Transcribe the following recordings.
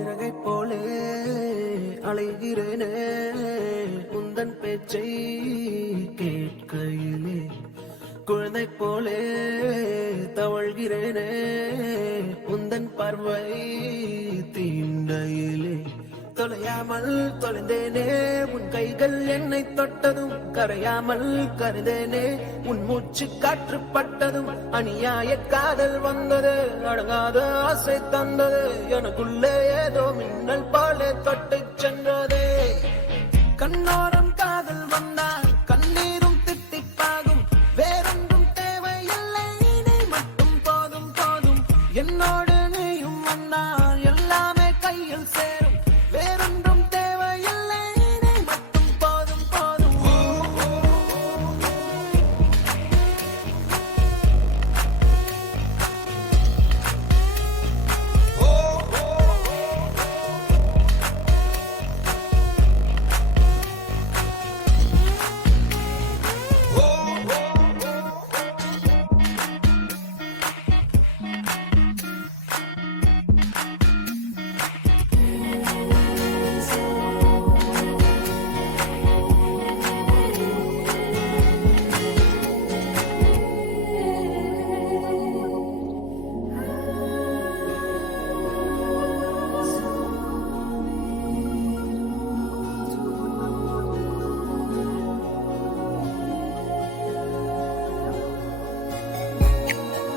இறகை போலே அலைகிறேனே உந்தன் பேச்சை கேட்கையிலே, குழந்தை போலே தவழ்கிறேனே உந்தன் பார்வை தீண்டையிலே. தொலையாமல் தொலைந்தேனே உன் கைகள் என்னை தொட்டதும், கரையாமல் கருதேனே உன் மூச்சு காற்று பட்டதும். அநியாய காதல் வந்தது, அடங்காத ஆசை தந்தது, எனக்குள்ளே ஏதோ மின்னல் போலே தொட்டு சென்றதே. கண்ணோரம் காதல் வந்தால் கண்ணீரும் தித்திப்பாகும், வேறொன்றும் தேவையில்லை நீ மட்டும் போதும் போதும். என்னோடு நீயும் வந்தால் எல்லாமே கையில் சேரும், வேறொன்றும் தேவையில்லை நீ மட்டும் போதும் போதும்.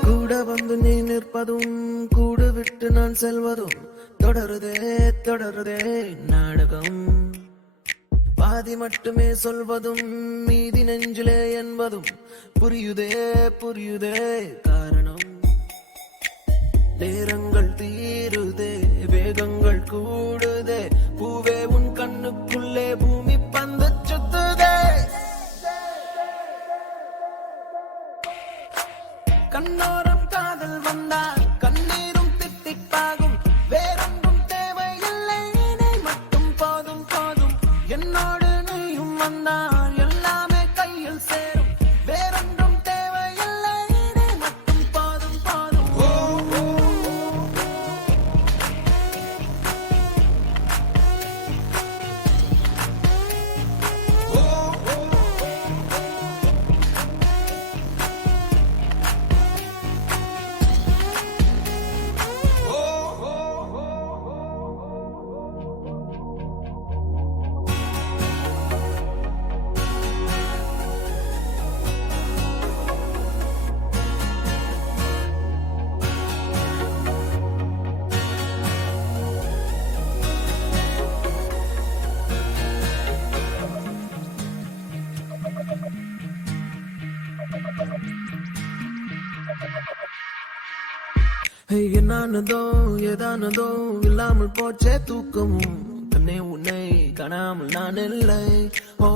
கூட வந்து நீ நிற்பதும், கூடு விட்டு நான் செல்வதும், தொடருதே தொடருதே நாடகம். பாதி மட்டுமே சொல்வதும் மீதி நெஞ்சிலே என்பதும், புரியுதே புரியுதே காரணம். நேரங்கள் தீருதே, வேகங்கள் கூடுதே, பூவே உன் கண்ணுக்குள்ளே பூமி பந்து சுத்துதே. கண்ணோரம் காதல் வந்தால் கண்ணீரும் தித்திப்பாகும், வேறொன்றும் தேவையில்லை நீ மட்டும் போதும் போதும். என்னோடு நீயும் வந்தால் எல்லாமே கையில் சேரும், வேறொன்றும் தேவையில்லை நீ மட்டும் போதும் போதும். என்னானதோ ஏதானதோ இல்லாமல் போச்சே தூக்கமும், தன்னை உன்னை காணாமல் நான் இல்லை. ஓ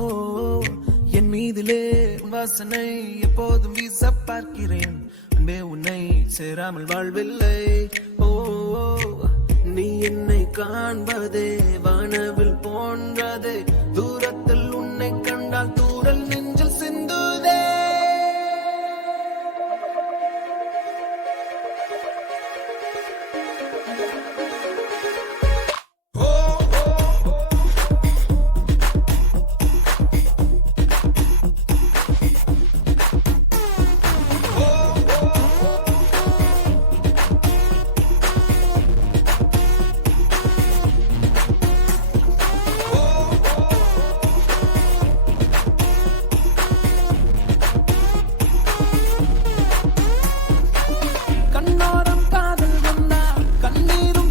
என் மீதிலே வாசனை எப்போதும் வீச பார்க்கிறேன், அன்பே உன்னை சேராமல் வாழ்வில்லை. ஓ நீ என்னை காண்பதே வானவில் போன்றதே, தூரத்தில் உன்னை கண்டால் தூரல் நெஞ்சில் சிந்துதே. கண்ணோரம் காதல் வந்தால் கண்ணீரும்